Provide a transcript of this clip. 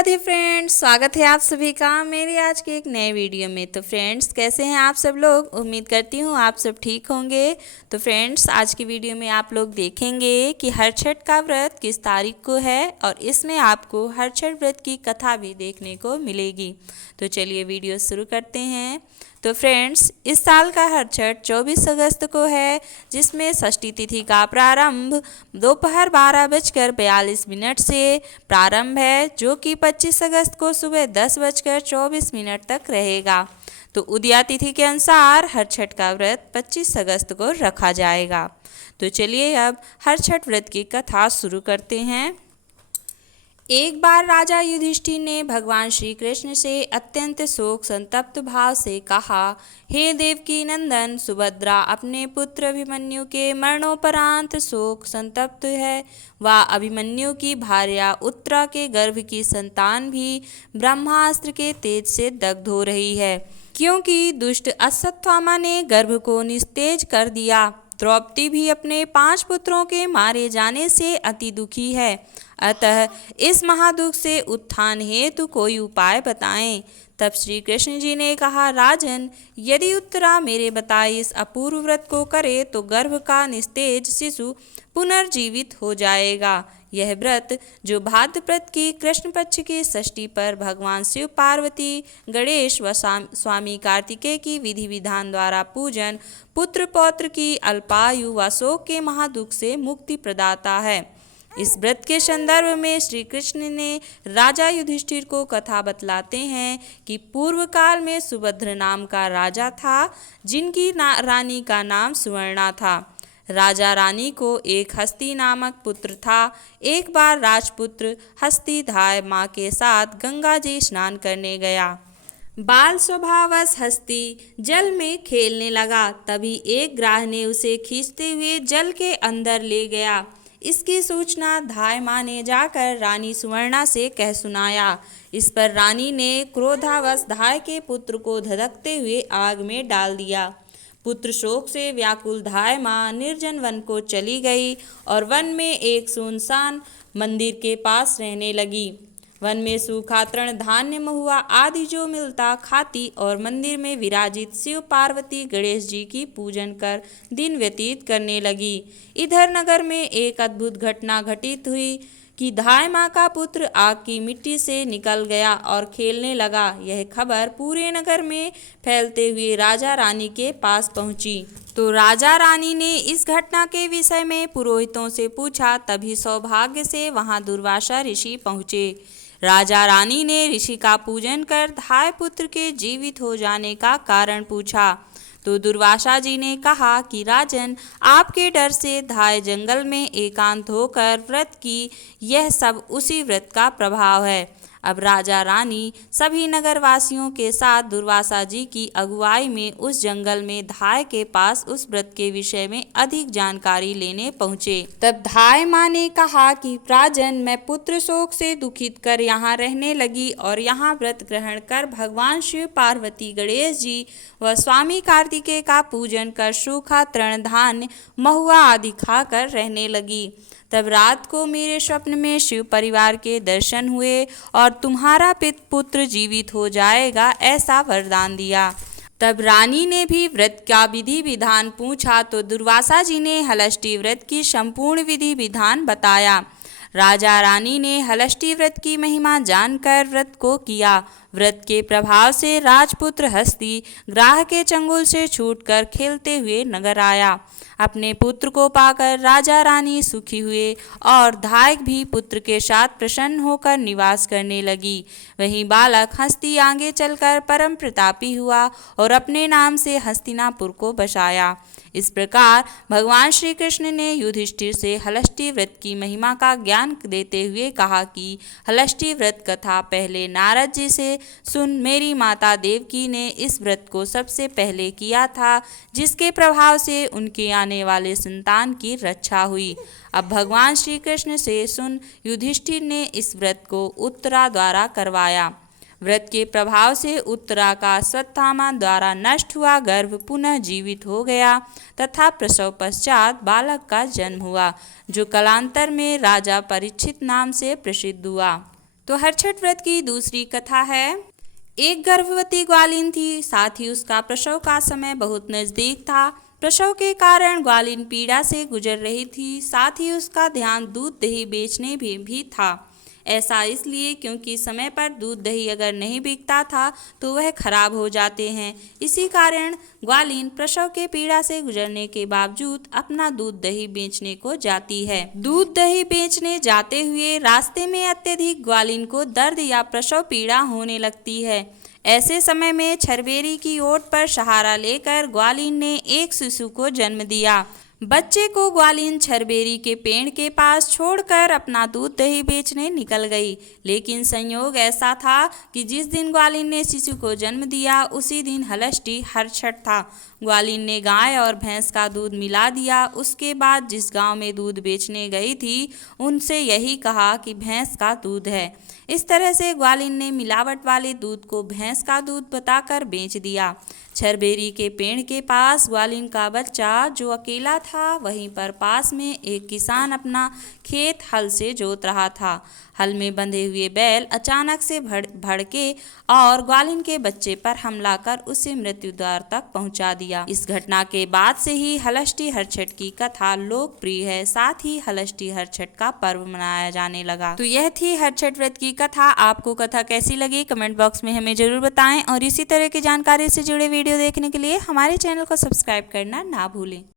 Radhe friends, स्वागत है आप सभी का मेरी आज के एक नए वीडियो में। तो फ्रेंड्स, कैसे हैं आप सब लोग? उम्मीद करती हूँ आप सब ठीक होंगे। तो फ्रेंड्स, आज की वीडियो में आप लोग देखेंगे कि हरछठ का व्रत किस तारीख को है और इसमें आपको हरछठ व्रत की कथा भी देखने को मिलेगी। तो चलिए वीडियो शुरू करते हैं। तो फ्रेंड्स, इस साल का हरछठ 24 अगस्त को है, जिसमें षष्ठी तिथि का प्रारंभ दोपहर 12:42 से प्रारंभ है, जो कि 25 अगस्त को सुबह 10:24 तक रहेगा। तो उदया तिथि के अनुसार हरछठ का व्रत 25 अगस्त को रखा जाएगा। तो चलिए अब हरछठ व्रत की कथा शुरू करते हैं। एक बार राजा युधिष्ठिर ने भगवान श्री कृष्ण से अत्यंत शोक संतप्त भाव से कहा, हे देवकी नंदन सुभद्रा अपने पुत्र अभिमन्यु के मरणोपरांत शोक संतप्त है। वह अभिमन्यु की भार्या उत्तरा के गर्भ की संतान भी ब्रह्मास्त्र के तेज से दग्ध हो रही है, क्योंकि दुष्ट अश्वत्थामा ने गर्भ को निस्तेज कर दिया। द्रौपदी भी अपने 5 पुत्रों के मारे जाने से अति दुखी है। अतः इस महादुख से उत्थान हेतु कोई उपाय बताएं। तब श्री कृष्ण जी ने कहा, राजन, यदि उत्तरा मेरे बताए इस अपूर्व व्रत को करे तो गर्भ का निस्तेज शिशु पुनर्जीवित हो जाएगा। यह व्रत, जो भाद्रपद की कृष्ण पक्ष की षष्ठी पर भगवान शिव, पार्वती, गणेश व स्वामी कार्तिकेय की विधि विधान द्वारा पूजन, पुत्र पौत्र की अल्पायु व शोक के महादुख से मुक्ति प्रदाता है। इस व्रत के संदर्भ में श्री कृष्ण ने राजा युधिष्ठिर को कथा बतलाते हैं कि पूर्व काल में सुभद्र नाम का राजा था, जिनकी रानी का नाम सुवर्णा था। राजा रानी को एक हस्ती नामक पुत्र था। एक बार राजपुत्र हस्ती धाय माँ के साथ गंगा जी स्नान करने गया। बाल स्वभावश हस्ती जल में खेलने लगा। तभी एक ग्राह ने उसे खींचते हुए जल के अंदर ले गया। इसकी सूचना धाय माँ ने जाकर रानी सुवर्णा से कह सुनाया। इस पर रानी ने क्रोधावश धाय के पुत्र को धधकते हुए आग में डाल दिया। पुत्र शोक से व्याकुल धाय माँ निर्जन वन को चली गई और वन में एक सुनसान मंदिर के पास रहने लगी। वन में सूखा तृण, धान्य, महुआ आदि जो मिलता खाती और मंदिर में विराजित शिव, पार्वती, गणेश जी की पूजन कर दिन व्यतीत करने लगी। इधर नगर में एक अद्भुत घटना घटित हुई कि धाय माँ का पुत्र आग की मिट्टी से निकल गया और खेलने लगा। यह खबर पूरे नगर में फैलते हुए राजा रानी के पास पहुंची। तो राजा रानी ने इस घटना के विषय में पुरोहितों से पूछा। तभी सौभाग्य से वहां दुर्वासा ऋषि पहुँचे। राजा रानी ने ऋषि का पूजन कर धाय पुत्र के जीवित हो जाने का कारण पूछा। तो दुर्वासा जी ने कहा कि राजन, आपके डर से धाय जंगल में एकांत होकर व्रत की, यह सब उसी व्रत का प्रभाव है। अब राजा रानी सभी नगरवासियों के साथ दुर्वासा जी की अगुवाई में उस जंगल में धाय के पास उस व्रत के विषय में अधिक जानकारी लेने पहुँचे। तब धाय माँ ने कहा कि राजन, मैं पुत्र शोक से दुखित कर यहाँ रहने लगी और यहाँ व्रत ग्रहण कर भगवान शिव, पार्वती, गणेश जी व स्वामी कार्तिकेय का पूजन कर सूखा तृण, धान्य, महुआ आदि खाकर रहने लगी। तब रात को मेरे स्वप्न में शिव परिवार के दर्शन हुए और तुम्हारा पुत्र जीवित हो जाएगा, ऐसा वरदान दिया। तब रानी ने भी व्रत का विधि विधान पूछा। तो दुर्वासा जी ने हलष्टी व्रत की संपूर्ण विधि विधान बताया। राजा रानी ने हलष्टी व्रत की महिमा जानकर व्रत को किया। व्रत के प्रभाव से राजपुत्र हस्ती ग्राह के चंगुल से छूटकर खेलते हुए नगर आया। अपने पुत्र को पाकर राजा रानी सुखी हुए और धाय भी पुत्र के साथ प्रसन्न होकर निवास करने लगी। वहीं बालक हस्ती आगे चलकर परम प्रतापी हुआ और अपने नाम से हस्तिनापुर को बसाया। इस प्रकार भगवान श्री कृष्ण ने युधिष्ठिर से हलष्टी व्रत की महिमा का ज्ञान देते हुए कहा कि हलष्टी व्रत कथा पहले नारद जी से सुन। मेरी माता देवकी ने इस व्रत को सबसे पहले किया था, जिसके प्रभाव से उनके आने वाले संतान की रक्षा हुई। अब भगवान श्री कृष्ण से सुन। युधिष्ठिर ने इस व्रत को उत्तरा द्वारा करवाया। व्रत के प्रभाव से उत्तरा का अश्वत्थामा द्वारा नष्ट हुआ गर्भ पुनः जीवित हो गया तथा प्रसव पश्चात बालक का जन्म हुआ, जो कालांतर में राजा परीक्षित नाम से प्रसिद्ध हुआ। तो हरछठ व्रत की दूसरी कथा है। एक गर्भवती ग्वालिन थी, साथ ही उसका प्रसव का समय बहुत नजदीक था। प्रसव के कारण ग्वालिन पीड़ा से गुजर रही थी, साथ ही उसका ध्यान दूध दही बेचने भी था। ऐसा इसलिए क्योंकि समय पर दूध दही अगर नहीं बिकता था तो वह खराब हो जाते हैं। इसी कारण ग्वालिन प्रसव के पीड़ा से गुजरने के बावजूद अपना दूध दही बेचने को जाती है। दूध दही बेचने जाते हुए रास्ते में अत्यधिक ग्वालिन को दर्द या प्रसव पीड़ा होने लगती है। ऐसे समय में छरबेरी की ओट पर सहारा लेकर ग्वालिन ने एक शिशु को जन्म दिया। बच्चे को ग्वालिन छरबेरी के पेड़ के पास छोड़कर अपना दूध दही बेचने निकल गई। लेकिन संयोग ऐसा था कि जिस दिन ग्वालिन ने शिशु को जन्म दिया उसी दिन हलष्टी हरछठ था। ग्वालिन ने गाय और भैंस का दूध मिला दिया। उसके बाद जिस गांव में दूध बेचने गई थी उनसे यही कहा कि भैंस का दूध है। इस तरह से ग्वालिन ने मिलावट वाले दूध को भैंस का दूध बताकर बेच दिया। छरबेरी के पेड़ के पास ग्वालिन का बच्चा जो अकेला था, वहीं पर पास में एक किसान अपना खेत हल से जोत रहा था। हल में बंधे हुए बैल अचानक से भड़के और ग्वालिन के बच्चे पर हमला कर उसे मृत्यु द्वार तक पहुंचा दिया। इस घटना के बाद से ही हलष्टी हरछठ की कथा लोकप्रिय है, साथ ही हलष्टी हरछठ का पर्व मनाया जाने लगा। तो यह थी हरछठ व्रत की कथा। आपको कथा कैसी लगी कमेंट बॉक्स में हमें जरूर बताएं और इसी तरह की जानकारी से जुड़े वीडियो देखने के लिए हमारे चैनल को सब्सक्राइब करना ना भूलें।